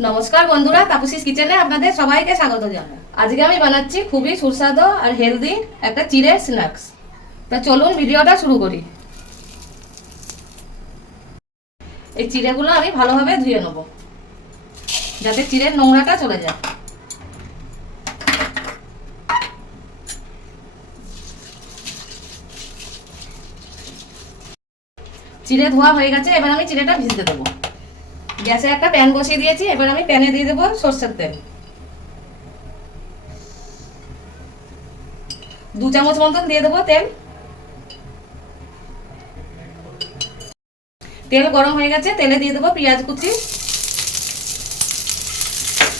নমস্কার বন্ধুরা, তাপসিস কিচেনে আপনাদের সবাইকে স্বাগত জানাই। আজকে আমি বানাচ্ছি খুবই সুস্বাদু আর হেলদি একটা চিড়ের স্ন্যাক্স তা চলুন ভিডিওটা শুরু করি। এই চিড়েগুলো আমি ভালোভাবে ধুয়ে নেব, যাতে চিড়ের নোংরাটা চলে যায়। চিড়ে ধোয়া হয়ে গেছে, এবার আমি চিড়েটা ভিজতে দেবো। গ্যাসে একটা প্যান বসিয়ে দিয়েছি, এবার আমি প্যানে দিয়ে দেবো সর্ষের তেল। দু চামচ মতন দিয়ে দেবো তেল। তেল গরম হয়ে গেছে, তেলে দিয়ে দেবো পেঁয়াজ কুচি।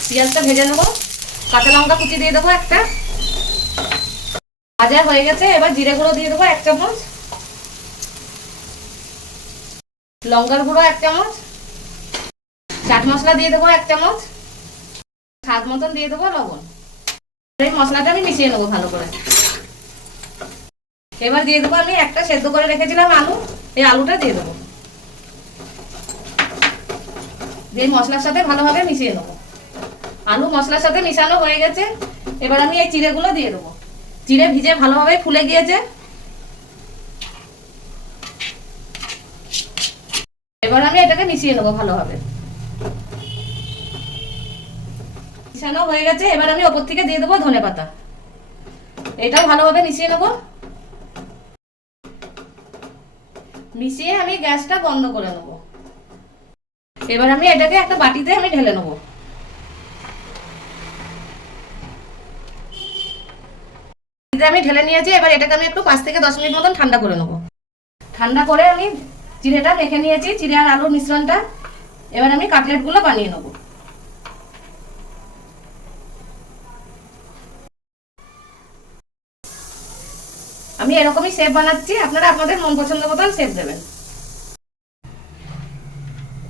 পেঁয়াজটা ভেজে নেব। কাঁচা লঙ্কা কুচি দিয়ে দেবো একটা। ভাজা হয়ে গেছে, এবার জিরে গুঁড়ো দিয়ে দেবো এক চামচ। লঙ্কার গুঁড়ো এক চামচ। চাট মশলা দিয়ে দেবো এক চামচ, স্বাদ মতন দিয়ে দেবো লবণ। এই মশলাটা আমি মিশিয়ে নেব ভালো করে। এবার দিয়ে দেবো আমি একটা সেদ্ধ করে রেখেছিলাম আলু, এই আলুটা দিয়ে দেবো। দিয়ে মশলার সাথে ভালোভাবে মিশিয়ে নেব। আলু মশলার সাথে মিশানো হয়ে গেছে, এবার আমি এই চিড়েগুলো দিয়ে দেবো। চিড়ে ভিজে ভালোভাবে ফুলে গিয়েছে। এবার আমি এটাকে মিশিয়ে নেব ভালোভাবে। মিশানো হয়ে গেছে, এবার আমি ওপর থেকে দিয়ে দেবো ধনে পাতা। এটাও ভালোভাবে মিশিয়ে নেব। মিশিয়ে আমি গ্যাসটা বন্ধ করে নেব। এবার আমি এটাকে একটা বাটিতে আমি ঢেলে নেব। আমি ঢেলে নিয়েছি, এবার এটাকে আমি একটু পাঁচ থেকে দশ মিনিট মতন ঠান্ডা করে নেব। ঠান্ডা করে আমি চিড়েটা মেখে নিয়েছি চিড়ে আর আলুর মিশ্রণটা। এবার আমি কাটলেটগুলো বানিয়ে নেব। আমি এরকমই শেপ বানাচ্ছি, আপনারা আপনাদের মন পছন্দ মতন শেপ দেবেন।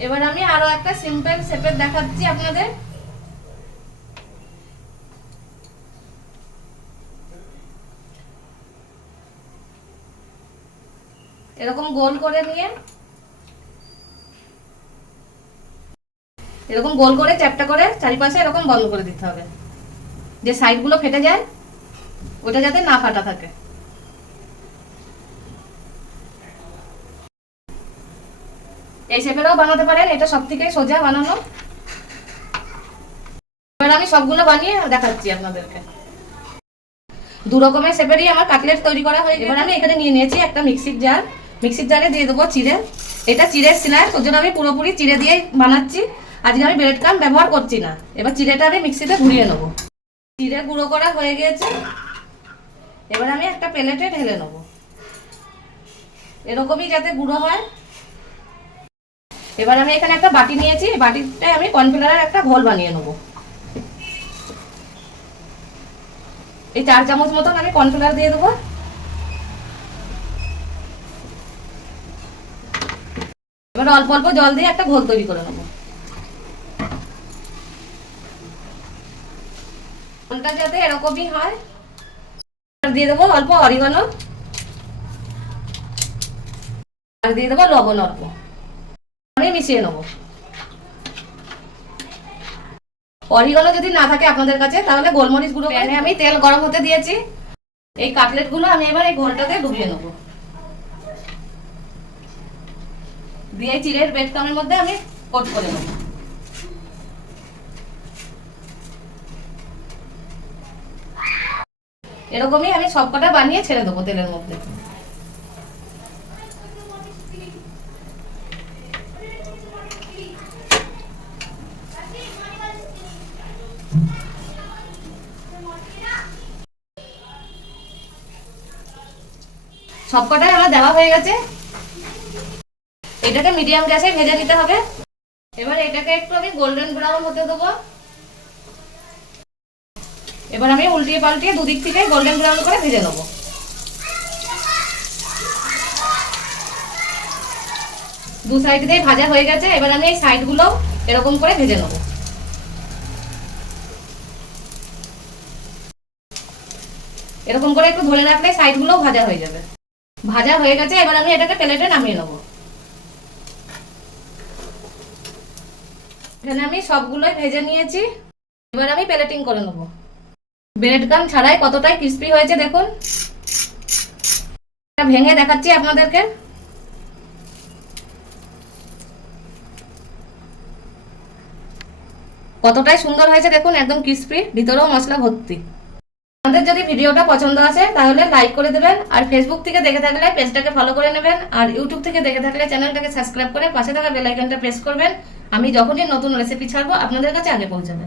এবার আমি আরও একটা সিম্পল শেপের দেখাচ্ছি আপনাদের। এরকম গোল করে নিয়ে, এরকম গোল করে চ্যাপটা করে চারিপাশে এরকম বন্ধ করে দিতে হবে। যে সাইডগুলো ফেটে যায়, ওটা যাতে না ফাটা থাকে। এই শেপেরও বানাতে পারেন, এটা সব থেকে সোজা বানানো। এবার আমি সবগুলো বানিয়ে দেখাচ্ছি আপনাদেরকে। দু রকমের শেপেরই আমার কাটলেট তৈরি করা হয়ে এবার আমি এখানে নিয়ে নিয়েছি একটা মিক্সির জার। মিক্সির জারে দিয়ে দেবো চিড়ে। এটা চিড়ের সিনার ওর জন্য আমি পুরোপুরি চিড়ে দিয়েই বানাচ্ছি। আজকে আমি ব্রেড কাম ব্যবহার করছি না। এবার চিড়েটা আমি মিক্সিতে ঘুরিয়ে নেব। চিড়ে গুঁড়ো করা হয়ে গিয়েছে এবার আমি একটা প্লেটে ঢেলে নেব। এরকমই যাতে গুঁড়ো হয়। এবার আমি এখানে একটা বাটি নিয়েছি বাটিটায় আমি কর্নফ্লাওয়ারের একটা ঘোল বানিয়ে নেব। এই চার চামচ মতন আমি কর্নফ্লাওয়ার দিয়ে দেবো। এবার অল্প অল্প জল দিয়ে একটা ঘোল তৈরি করে নেব। ঘোলটা যাতে এরকমই হয় দিয়ে দেবো অল্প অরিগানো, আর দিয়ে দেবো লবণ অল্প। আমি মিশিয়ে নেব। অরিগানো যদি না থাকে আপনাদের কাছে, তাহলে গোলমরিচ গুঁড়ো প্যানে আমি তেল গরম হতে দিয়েছি। এই কাটলেটগুলো আমি এবার এই ঘোলটাতে ডুবিয়ে নেব। দিয়ে চিড়ের বেড কামের মধ্যে আমি কোট করে নেব। এরকমই আমি সবকটা বানিয়ে ছেড়ে দেবো তেলের মধ্যে। সবকটাই আমার দেওয়া হয়ে গেছে। এটাকে মিডিয়াম গ্যাসে ভেজে নিতে হবে। এবার এটাকে একটু আমি গোল্ডেন ব্রাউন হতে দেবো। এবার আমি উল্টিয়ে পাল্টিয়ে দুদিক থেকে গোল্ডেন ব্রাউন করে ভেজে নেব। দু সাইড দিয়ে ভাজা হয়ে গেছে, এবার আমি এই সাইডগুলো এরকম করে ভেজে নেব। এরকম করে একটু ধরে রাখলে সাইডগুলোও ভাজা হয়ে যাবে। ভাজা হয়ে গেছে, এবার আমি এটাকে প্লেটে নামিয়ে নেব। এখানে আমি সবগুলোই ভেজে নিয়েছি, এবার আমি প্লেটিং করে নেব। ব্রেড গাম ছাড়াই কতটাই ক্রিস্পি হয়েছে দেখুন। এটা ভেঙে দেখাচ্ছি আপনাদেরকে। কতটাই সুন্দর হয়েছে দেখুন, একদম ক্রিস্পি ভিতরেও মশলা ভর্তি। আপনাদের যদি ভিডিওটা পছন্দ আছে তাহলে লাইক করে দেবেন। আর ফেসবুক থেকে দেখে থাকলে পেজটাকে ফলো করে নেবেন। আর ইউটিউব থেকে দেখে থাকলে চ্যানেলটাকে সাবস্ক্রাইব করে পাশে থাকা বেলাইকনটা প্রেস করবেন। আমি যখনই নতুন রেসিপি ছাড়বো, আপনাদের কাছে আগে পৌঁছাবে।